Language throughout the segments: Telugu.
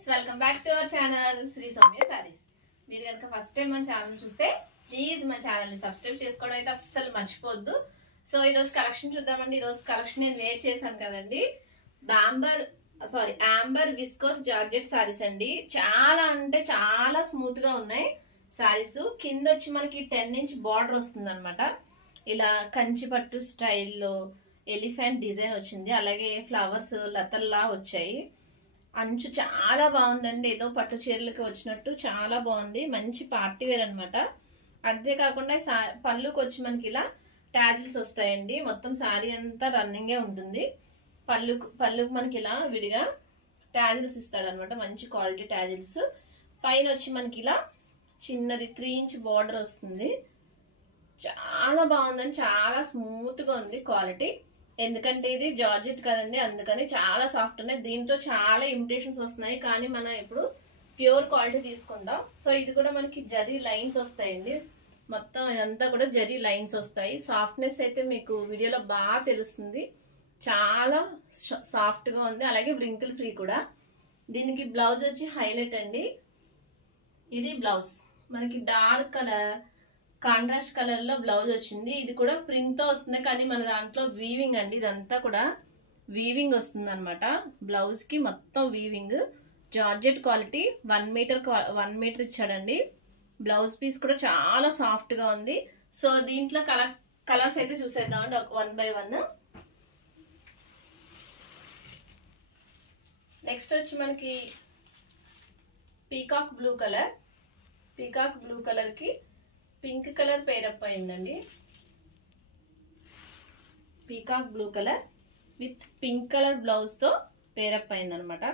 Friends, welcome back to our channel Shri Soumya sarees. మీరు కనుక ఫస్ట్ టైం మన ఛానల్ చూస్తే ప్లీజ్ మన ఛానల్ ని సబ్స్క్రైబ్ చేసుకోవడం అయితే అస్సలు మర్చిపోద్దు. సో ఈ రోజు కలెక్షన్ చూద్దామండి. ఈ రోజు కలెక్షన్ నేను వేర్ చేశాను కదండి, యాంబర్ విస్కోస్ జార్జెట్ సారీస్ అండి. చాలా అంటే చాలా స్మూత్ గా ఉన్నాయి సారీస్. కింద వచ్చి మనకి 10 ఇంచ్ బార్డర్ వస్తుంది అనమాట. ఇలా కంచి పట్టు స్టైల్లో ఎలిఫెంట్ డిజైన్ వచ్చింది. అలాగే ఫ్లవర్స్ లతల్లా వచ్చాయి. అంచు చాలా బాగుందండి, ఏదో పట్టు చీరలకి వచ్చినట్టు చాలా బాగుంది. మంచి పార్టీ వేర్ అనమాట. అంతేకాకుండా పళ్ళుకి వచ్చి మనకి ఇలా ట్యాజిల్స్ వస్తాయండి. మొత్తం శారీ అంతా రన్నింగే ఉంటుంది. పళ్ళుకి మనకి ఇలా విడిగా ట్యాజిల్స్ ఇస్తాడనమాట, మంచి క్వాలిటీ ట్యాజిల్స్. పైన వచ్చి మనకి ఇలా చిన్నది 3 ఇంచ్ బార్డర్ వస్తుంది. చాలా బాగుందండి, చాలా స్మూత్ గా ఉంది క్వాలిటీ. ఎందుకంటే ఇది జార్జెట్ కదండి, అందుకని చాలా సాఫ్ట్ ఉన్నాయి. దీంట్లో చాలా ఇమిటేషన్స్ వస్తున్నాయి, కానీ మనం ఇప్పుడు ప్యూర్ క్వాలిటీ తీసుకుంటాం. సో ఇది కూడా మనకి జరీ లైన్స్ వస్తాయండి. మొత్తం ఇదంతా కూడా జరీ లైన్స్ వస్తాయి. సాఫ్ట్నెస్ అయితే మీకు వీడియోలో బాగా తెలుస్తుంది. చాలా సాఫ్ట్ గా ఉంది, అలాగే వ్రింకిల్ ఫ్రీ కూడా. దీనికి బ్లౌజ్ వచ్చి హైలైట్ అండి. ఇది బ్లౌజ్ మనకి డార్క్ కలర్ కాంట్రాస్ట్ కలర్ లో బ్లౌజ్ వచ్చింది. ఇది కూడా ప్రింట్ తో వస్తుంది, కానీ మన దాంట్లో వీవింగ్ అండి. ఇదంతా కూడా వీవింగ్ వస్తుంది అనమాట. బ్లౌజ్ కి మొత్తం వీవింగ్. జార్జెట్ క్వాలిటీ 1 మీటర్ ఇచ్చాడండి. బ్లౌజ్ పీస్ కూడా చాలా సాఫ్ట్ గా ఉంది. సో దీంట్లో కలర్స్ అయితే చూసేద్దామండి 1 by 1. నెక్స్ట్ వచ్చి మనకి peacock blue colour. Peacock blue colour కి పింక్ కలర్ పేరప్ అయిందండి. Peacock blue colour with pink colour blouse తో పేరప్ అయింది అనమాట.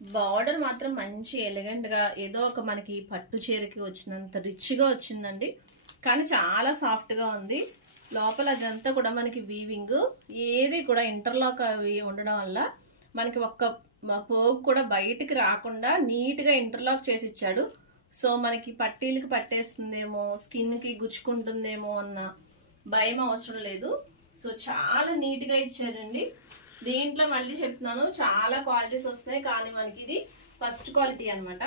బార్డర్ మాత్రం మంచి ఎలిగెంట్ గా ఏదో ఒక మనకి పట్టు చీరకి వచ్చినంత రిచ్ గా వచ్చిందండి, కానీ చాలా సాఫ్ట్ గా ఉంది. లోపల అదంతా కూడా మనకి వీవింగ్, ఏది కూడా ఇంటర్లాక్ అవి ఉండడం వల్ల మనకి ఒక్క పోగు కూడా బయటికి రాకుండా నీట్ గా ఇంటర్లాక్ చేసి ఇచ్చాడు. సో మనకి పట్టీలకి పట్టేస్తుందేమో, స్కిన్ కి గుచ్చుకుంటుందేమో అన్న భయం అవసరం లేదు. సో చాలా నీట్ గా ఇచ్చారండి. దీంట్లో మళ్ళీ చెప్తున్నాను, చాలా క్వాలిటీస్ వస్తున్నాయి, కానీ మనకి ఇది ఫస్ట్ క్వాలిటీ అనమాట.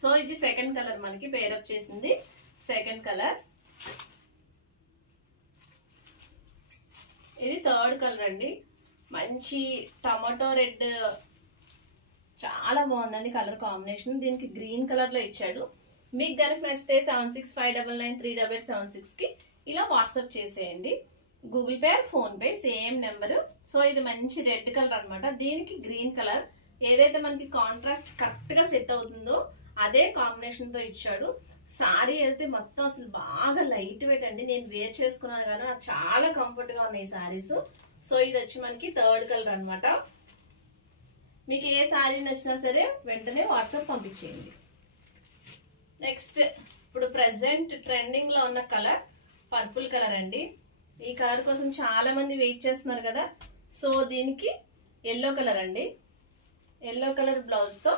సో ఇది సెకండ్ కలర్ మనకి పేరప్ చేసింది. Second colour. ఇది థర్డ్ కలర్ అండి. మంచి టమాటో రెడ్, చాలా బాగుందండి కలర్ కాంబినేషన్. దీనికి గ్రీన్ కలర్ లో ఇచ్చాడు. మీకు కనుక నచ్చితే 7659987876 కి ఇలా వాట్సాప్ చేసేయండి. Google pay, phone pay same number. So ఇది మంచి రెడ్ కలర్ అనమాట. దీనికి గ్రీన్ కలర్ ఏదైతే మనకి కాంట్రాస్ట్ కరెక్ట్ గా సెట్ అవుతుందో అదే కాంబినేషన్ తో ఇచ్చాడు. సారీ అయితే మొత్తం అసలు బాగా లైట్ వెయిట్ అండి. నేను వేర్ చేసుకున్నాను కానీ నాకు చాలా కంఫర్ట్ గా ఉన్నాయి సారీస్. సో ఇది వచ్చి మనకి థర్డ్ కలర్ అనమాట. మీకు ఏ సారీ నచ్చినా సరే వెంటనే వాట్సాప్ పంపించేయండి. నెక్స్ట్ ఇప్పుడు ప్రెసెంట్ ట్రెండింగ్ లో ఉన్న కలర్ పర్పుల్ కలర్ అండి. ఈ కలర్ కోసం చాలా మంది వెయిట్ చేస్తున్నారు కదా. సో దీనికి ఎల్లో కలర్ అండి. ఎల్లో కలర్ బ్లౌజ్ తో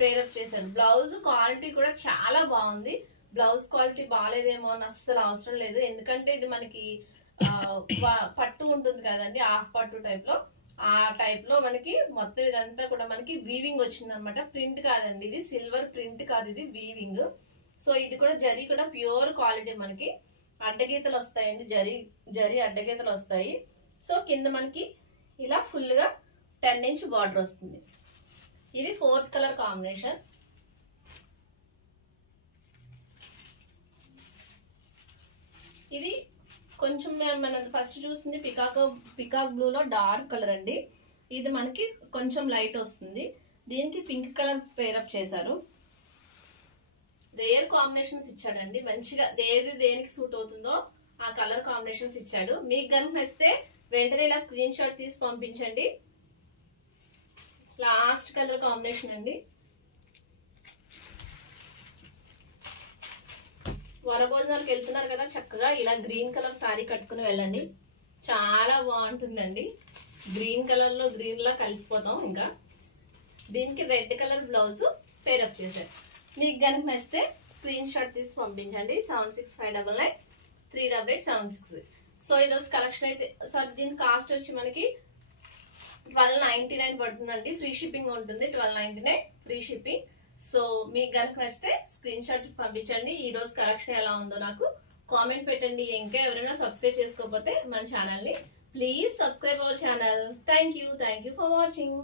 పేరప్ చేశాడు. బ్లౌజ్ క్వాలిటీ కూడా చాలా బాగుంది. బ్లౌజ్ క్వాలిటీ బాగాలేదేమో అని అస్సలు అవసరం లేదు, ఎందుకంటే ఇది మనకి పట్టు ఉంటుంది కదండి, హాఫ్ పట్టు టైప్ లో. ఆ టైప్ లో మనకి మొత్తం ఇదంతా కూడా మనకి వీవింగ్ వచ్చింది అనమాట. ప్రింట్ కాదండి, ఇది సిల్వర్ ప్రింట్ కాదు, ఇది వీవింగ్. సో ఇది కూడా జరీ కూడా ప్యూర్ క్వాలిటీ. మనకి అడ్డగీతలు వస్తాయండి, జరీ అడ్డగీతలు వస్తాయి. సో కింద మనకి ఇలా ఫుల్ గా 10 ఇంచ్ బార్డర్ వస్తుంది. ఇది ఫోర్త్ కలర్ కాంబినేషన్. ఇది కొంచెం మనం ఫస్ట్ చూస్తుంది పికాక్ బ్లూ లో డార్క్ కలర్ అండి. ఇది మనకి కొంచెం లైట్ వస్తుంది. దీనికి పింక్ కలర్ పేరప్ చేశారు. రేర్ కాంబినేషన్స్ ఇచ్చాడండి మంచిగా. ఏది దేనికి సూట్ అవుతుందో ఆ కలర్ కాంబినేషన్స్ ఇచ్చాడు. మీకు కనుక నచ్చితే వెంటనే ఇలా స్క్రీన్ షాట్ తీసి పంపించండి. లాస్ట్ కలర్ కాంబినేషన్ అండి. వనభోజనాలకు వెళ్తున్నారు కదా, చక్కగా ఇలా గ్రీన్ కలర్ శారీ కట్టుకుని వెళ్ళండి, చాలా బాగుంటుందండి. గ్రీన్ కలర్ లో గ్రీన్ లా కలిసిపోతాం. ఇంకా దీనికి రెడ్ కలర్ బ్లౌజ్ పేరప్ చేశారు. మీకు కనుక నచ్చితే స్క్రీన్ షాట్ తీసి పంపించండి. 7659987876. సో ఈరోజు కలెక్షన్ అయితే దీని కాస్ట్ వచ్చి మనకి 1299 పడుతుందండి. ఫ్రీ షిప్పింగ్ ఉంటుంది. 1299 ఫ్రీ షిప్పింగ్. సో మీకు గనుక నచ్చితే స్క్రీన్ షాట్ పంపించండి. ఈ రోజు కలెక్షన్ ఎలా ఉందో నాకు కామెంట్ పెట్టండి. ఇంకా ఎవరైనా సబ్స్క్రైబ్ చేసుకోకపోతే మన ఛానల్ ని please subscribe our channel. Thank you for watching.